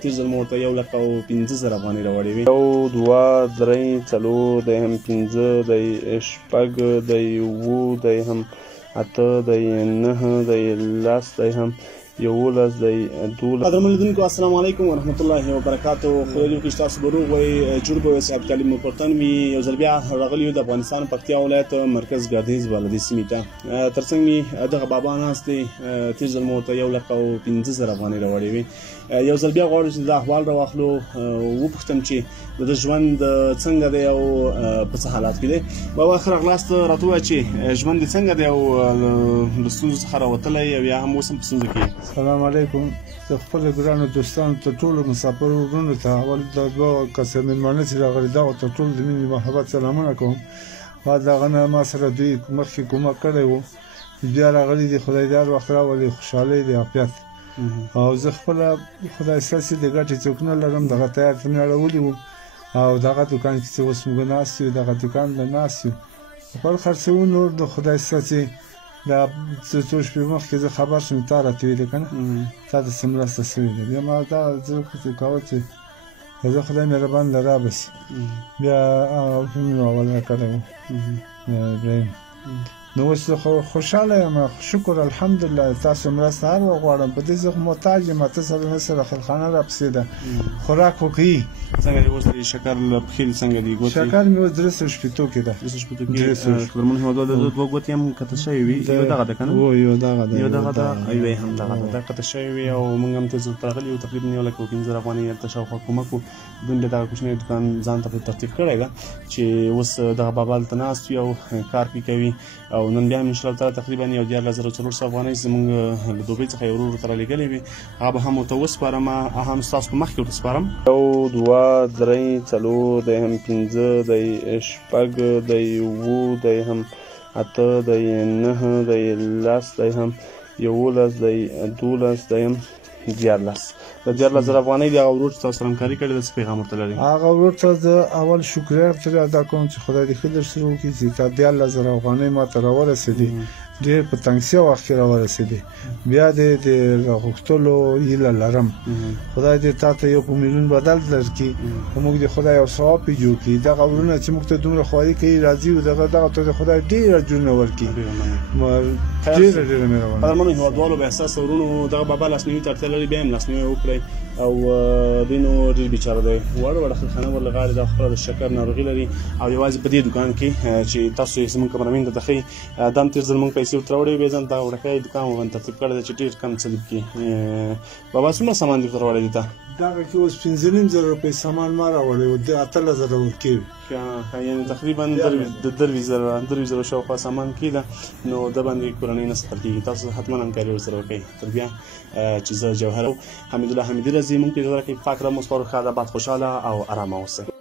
تیر ځل مو ورته 1,15,000 افغانۍ راوړې وې. 1 2 3 4 دی هم 15 دی شپږ دی 7 دی هم 8 دی 9 دی 10 دی هم 11 دی 12. قدرمن لیدونکو السلام علیکم ورحمت الله وبرکاتو. خدای دې وکړي چې تاسو به روغ وئ، جوړ به وئ، صحت تعلیم مو پرتن وي. یو ځل بیا راغلي یو د افغانستان پکتیا ولایت مرکز ګردیز بالادي سیمې ته. تر څنګ مې دغه بابا ناست دی. تېر ځل مو ورته 1,15,000 افغانۍ راوړې وې. یو ځل بیا غواړو چې د احوال راواخلو، وپوښتم چې د ژوند څنګه دی او په څه حالات کې دی. بابا ښه راغلاست. راته ووایه چې ژوند دې څنګه دی او له ستونزو څخه راوتلی او یا هم اوس هم په ستونزو کې یې؟ السلام علیکم. د خپلو ګرانو دوستانو ته ټولو مسافرو وروڼو ته اول د دوه کسه مېلمانه چې راغلي دغو ته ټول د مینې محبت سلامونه کوم. بعد د هغه نه ما سره دوی مخکې کومک کړی و، بیا راغلي دي. خدای دې هر وخت راولي خوشحالۍ د عافیت. او زه خپله خدای ستاسې د ګټې څوک نه لرم. دغه تیار ته مې اړولي وو او دغه دوکان کې چې اوس موږ ناست یو، دغه دوکان ته ناست یو. خپل خرڅوو نور د خدای ستاسې دا څو شپې مخکې زه خبر شوم تا راته ویلې که نه، تا ته څه مرسته شوې ده. بیا ما دا زه فکر کوه چې زه خدای مهربان له رابسي. بیا مې اول راکړی و ابراهیم. نو اوس زه خو خوشحاله یم، شکر الحمدلله. تاسو مرسته هر وخت غواړم، په دې زه خو محتاج یم. اته سلنه سره خلخانه راپسې ده، خوراک خو کوي. څنګه دی اوس د شکر له پښې څنګه دی ګوتې؟ شکر مې اوس 380 کې ده. 380 کې قدرمن هیوادوال د دوه ګوتې هم کته شوې وي. یو دغه ده که نه؟ یو دغه ده، یو دغه ده، یو یې هم دغه ده. دا کته شوې وي او موږ هم تېر ځل راغلي یو، تقریبا 1,15,000 افغانۍ هلته شاوخوا کومک و. دوی بیا دغه کوچنی دوکان ځان ته ترتیب کړی ده چې اوس دغه بابا هلته ناست وي او کار پرې کوي. او نن بیا هم انشاءالله تعالی تقریبا 14,400 افغانۍ زموږ له دوبۍ څخه یو ورور ته رالېږلې وې. هغه به هم ورته وسپارم، هغه هم ستاسو په مخکې ورته سپارم. 1 2 3 4 دی هم 15 دی شپږ دی 7 دی هم 8 دی 9 دی 10 دی هم 11 دی 12 دی هم 14. د 14,000 افغانۍ د هغه ورور چې تاسو سره همکاري کړې ده څه پیغام ورته لري؟ هغه ورور ته زه اول شکریه ترې ادا کوم چې خدای دې ښه درسره وکړي چې تا 14,000 افغانۍ ما ته راورسېدې. ډېر په تنګسیا وخت کې راورسېدې. بیا دې د راغوښتلو هیله لرم. خدای دې تا ته 1 میلیون بدل درکړي. موږ دې خدای یو ثواب پرې جوړ کړي. دغه ورونه چې موږ ته دومره خواري کوي راځي و دغه ته خدای ډېر اجرونه ورکړي. ډېره ډېره مهرباني. قدرمنو هیوادوالو به احساس ورونو دغه بابا لاسنیوي ته اړتیا لري، بیا هم لاسنیوی وکړئ. او دوی نو ډېر بیچاره دی، وړه وړه خلخانه ورله غاړې ده، خپله د شکر ناروغي لري. او یوازې په دې دوکان کې چې تاسو یې زموږ کمرمین ته د ښیي دا هم تېر ځل موږ پیسې ورته راوړې وې. بیا ځان دغه وړوکی دوکان ورباندې ترتیب کړی دی چې ډېر کم څه کې. بابا څومره سامان دې ورته راوړی دی تا؟ دغه کې اوس 15,000 روپۍ سامان ما راوړی و، 18,000 ورکوي. یعنې تقریبا 23,000 شاوخوا سامان کې ده. نو د باندې کورنۍ نه ساتل کېږي. تاسو حتما همکاري ورسره وکړئ. تر بیا چې زه جوهر حمیدالله حمیدي راځي موږ پرېږده راکړئ. پاک رب مو سپارو. ښه ادب، خوشحاله او ارامه اوسئ.